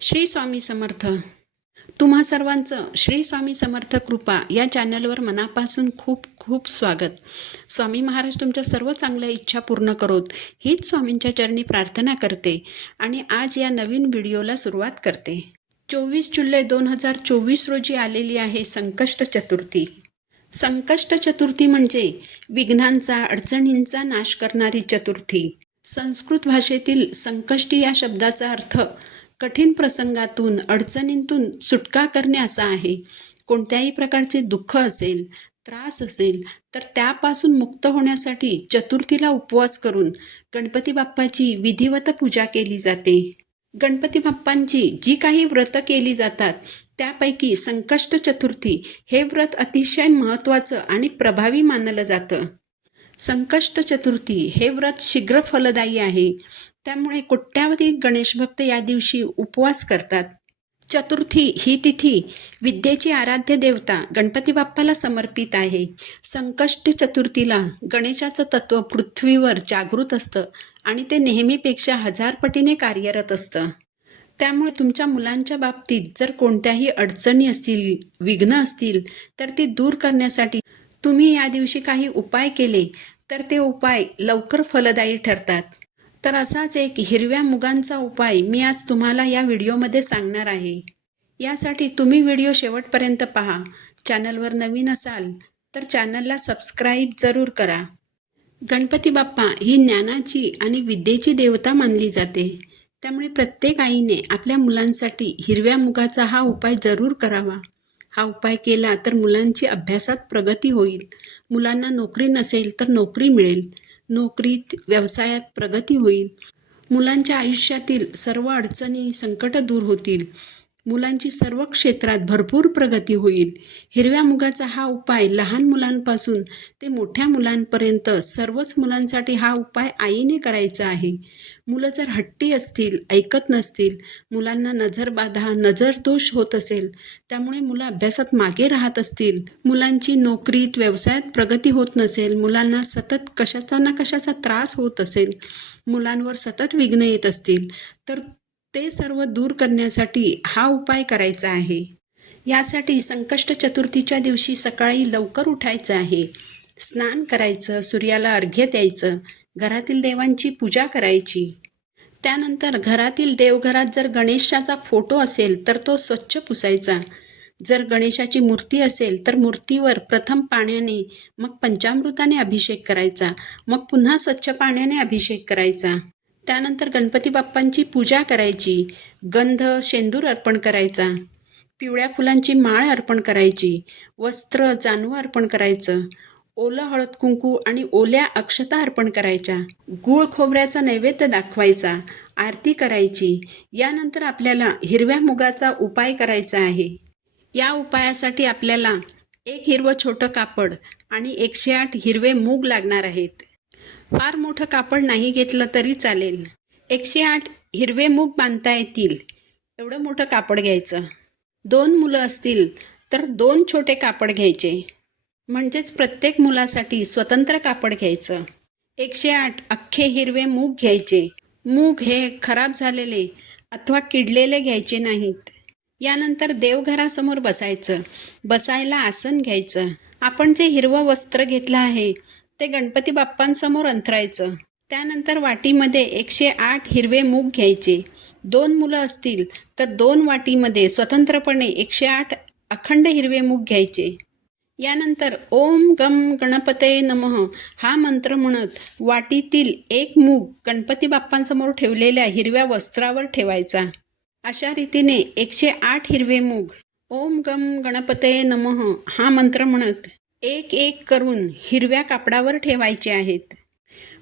श्री स्वामी समर्थ. तुम्हा सर्वांचं श्री स्वामी समर्थ कृपा या चॅनलवर मनापासून खूप खूप स्वागत. स्वामी महाराज तुमच्या सर्व चांगल्या इच्छा पूर्ण करोत हीच स्वामींच्या चरणी प्रार्थना करते आणि आज या नवीन व्हिडिओला सुरुवात करते. 24 जुलै 2024 रोजी आलेली आहे संकष्ट चतुर्थी. संकष्ट चतुर्थी म्हणजे विघ्नांचा, अडचणींचा नाश करणारी चतुर्थी. संस्कृत भाषेतील संकष्टी या शब्दाचा अर्थ कठीण प्रसंगातून, अडचणींतून सुटका करणे असा आहे. कोणत्याही प्रकारचे दुःख असेल, त्रास असेल तर त्यापासून मुक्त होण्यासाठी चतुर्थीला उपवास करून गणपती बाप्पाची विधिवत पूजा केली जाते. गणपती बाप्पांची जी काही व्रत केली जातात त्यापैकी संकष्ट चतुर्थी हे व्रत अतिशय महत्त्वाचं आणि प्रभावी मानलं जातं. संकष्ट चतुर्थी हे व्रत शीघ्र फलदायी आहे. त्यामुळे कोट्यावधी गणेश भक्त या दिवशी उपवास करतात. चतुर्थी ही तिथी विद्येची आराध्य देवता गणपती बाप्पाला समर्पित आहे. संकष्ट चतुर्थीला गणेशाचं तत्व पृथ्वीवर जागृत असतं आणि ते नेहमीपेक्षा 1000 पटीने कार्यरत असतं. त्यामुळे तुमच्या मुलांच्या बाबतीत जर कोणत्याही अडचणी असतील, विघ्न असतील तर ती दूर करण्यासाठी तुम्ही या दिवशी काही उपाय केले तर ते उपाय लवकर फलदायी ठरतात. तर असाच एक हिरव्या मुगांचा उपाय मी आज तुम्हाला या व्हिडिओमध्ये सांगणार आहे. यासाठी तुम्ही व्हिडिओ शेवटपर्यंत पहा. चॅनलवर नवीन असाल तर चॅनलला सबस्क्राईब जरूर करा. गणपती बाप्पा ही ज्ञानाची आणि विद्येची देवता मानली जाते. त्यामुळे प्रत्येक आईने आपल्या मुलांसाठी हिरव्या मुगाचा हा उपाय जरूर करावा. हा उपाय केला तर मुलांची अभ्यासात प्रगती होईल. मुलांना नोकरी नसेल तर नोकरी मिळेल. नोकरीत, व्यवसायात प्रगती होईल. मुलांच्या आयुष्यातील सर्व अडचणी, संकट दूर होतील. मुलांची सर्व क्षेत्रात भरपूर प्रगती होईल. हिरव्या मुगाचा हा उपाय लहान मुलांपासून ते मोठ्या मुलांपर्यंत सर्वच मुलांसाठी हा उपाय आईने करायचा आहे. मुलं जर हट्टी असतील, ऐकत नसतील, मुलांना नजरबाधा, नजरदोष होत असेल, त्यामुळे मुलं अभ्यासात मागे राहत असतील, मुलांची नोकरीत, व्यवसायात प्रगती होत नसेल, मुलांना सतत कशाचा ना कशाचा त्रास होत असेल, मुलांवर सतत विघ्न येत असतील तर ते सर्व दूर करण्यासाठी हा उपाय करायचा आहे. यासाठी संकष्ट चतुर्थीच्या दिवशी सकाळी लवकर उठायचं आहे. स्नान करायचं, सूर्याला अर्घ्य द्यायचं, घरातील देवांची पूजा करायची. त्यानंतर घरातील देवघरात जर गणेशाचा फोटो असेल तर तो स्वच्छ पुसायचा. जर गणेशाची मूर्ती असेल तर मूर्तीवर प्रथम पाण्याने, मग पंचामृताने अभिषेक करायचा, मग पुन्हा स्वच्छ पाण्याने अभिषेक करायचा. त्यानंतर गणपती बाप्पांची पूजा करायची. गंध, शेंदूर अर्पण करायचा. पिवळ्या फुलांची माळ अर्पण करायची. वस्त्र, जानू अर्पण करायचं. ओलं हळद कुंकू आणि ओल्या अक्षता अर्पण करायच्या. गूळ खोबऱ्याचा नैवेद्य दाखवायचा. आरती करायची. यानंतर आपल्याला हिरव्या मुगाचा उपाय करायचा आहे. या उपायासाठी आपल्याला एक हिरवं छोटं कापड आणि 108 हिरवे मूग लागणार आहेत. फार मोठं कापड नाही घेतलं तरी चालेल. 108 हिरवे मूग बांधता येतील एवढं मोठं कापड घ्यायचं. 2 मुलं असतील तर 2 छोटे कापड घ्यायचे. म्हणजेच प्रत्येक मुलासाठी स्वतंत्र कापड घ्यायचं. 108 अख्खे हिरवे मूग घ्यायचे. मूग हे खराब झालेले अथवा किडलेले घ्यायचे नाहीत. यानंतर देवघरासमोर बसायचं. बसायला आसन घ्यायचं. आपण जे हिरवं वस्त्र घेतलं आहे ते गणपती बाप्पांसमोर अंथरायचं. त्यानंतर वाटीमध्ये 108 हिरवे मूग घ्यायचे. 2 मुलं असतील तर 2 वाटीमध्ये स्वतंत्रपणे 108 अखंड हिरवे मूग घ्यायचे. यानंतर ओम गम गणपतये नमः हा मंत्र म्हणत वाटीतील एक मूग गणपती बाप्पांसमोर ठेवलेल्या हिरव्या वस्त्रावर ठेवायचा. अशा रीतीने 108 हिरवे मूग ओम गम गणपतये नमः हा मंत्र म्हणत एक एक करून हिरव्या कापडावर ठेवायचे आहेत.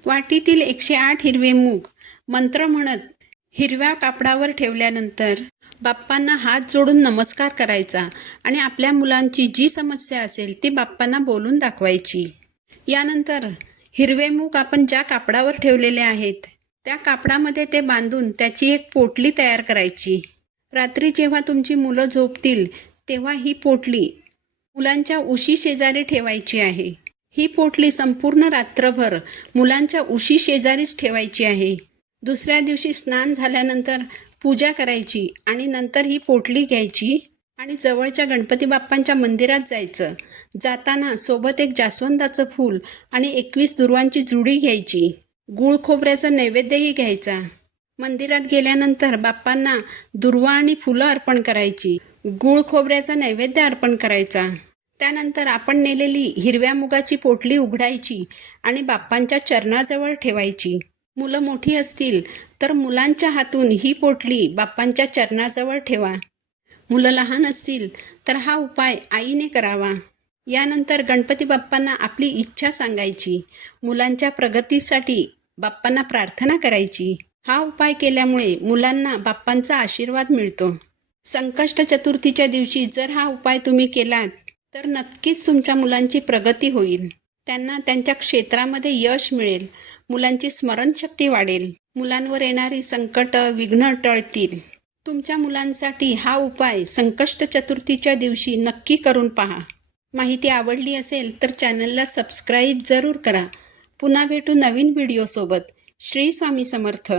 वाटीतील 108 हिरवे मूग मंत्र म्हणत हिरव्या कापडावर ठेवल्यानंतर बाप्पांना हात जोडून नमस्कार करायचा आणि आपल्या मुलांची जी समस्या असेल ती बाप्पांना बोलून दाखवायची. यानंतर हिरवे मूग आपण ज्या कापडावर ठेवलेले आहेत त्या कापडामध्ये ते बांधून त्याची एक पोटली तयार करायची. रात्री जेव्हा तुमची मुलं झोपतील तेव्हा ही पोटली मुलांच्या उशी शेजारी ठेवायची आहे. ही पोटली संपूर्ण रात्रभर मुलांच्या उशी शेजारीच ठेवायची आहे. दुसऱ्या दिवशी स्नान झाल्यानंतर पूजा करायची आणि नंतर ही पोटली घ्यायची आणि जवळच्या गणपती बाप्पांच्या मंदिरात जायचं. जाताना सोबत एक जास्वंदाचं फूल आणि 21 दुर्वांची जुडी घ्यायची. गूळ खोबऱ्याचा नैवेद्यही घ्यायचा. मंदिरात गेल्यानंतर बाप्पांना दुर्वा आणि फुलं अर्पण करायची. गूळ खोबऱ्याचा नैवेद्य अर्पण करायचा. त्यानंतर आपण नेलेली हिरव्या मुगाची पोटली उघडायची आणि बाप्पांच्या चरणाजवळ ठेवायची. मुलं मोठी असतील तर मुलांच्या हातून ही पोटली बाप्पांच्या चरणाजवळ ठेवा. मुलं लहान असतील तर हा उपाय आईने करावा. यानंतर गणपती बाप्पांना आपली इच्छा सांगायची. मुलांच्या प्रगतीसाठी बाप्पांना प्रार्थना करायची. हा उपाय केल्यामुळे मुलांना बाप्पांचा आशीर्वाद मिळतो. संकष्ट चतुर्थीच्या दिवशी जर हा उपाय तुम्ही केलात तर नक्कीच तुमच्या मुलांची प्रगती होईल. त्यांना त्यांच्या क्षेत्रामध्ये यश मिळेल. मुलांची स्मरणशक्ती वाढेल. मुलांवर येणारी संकट विघ्न टळतील. तुमच्या मुलांसाठी हा उपाय संकष्ट चतुर्थीच्या दिवशी नक्की करून पहा. माहिती आवडली असेल तर चॅनलला सबस्क्राईब जरूर करा. पुन्हा भेटू नवीन व्हिडिओसोबत. श्री स्वामी समर्थ.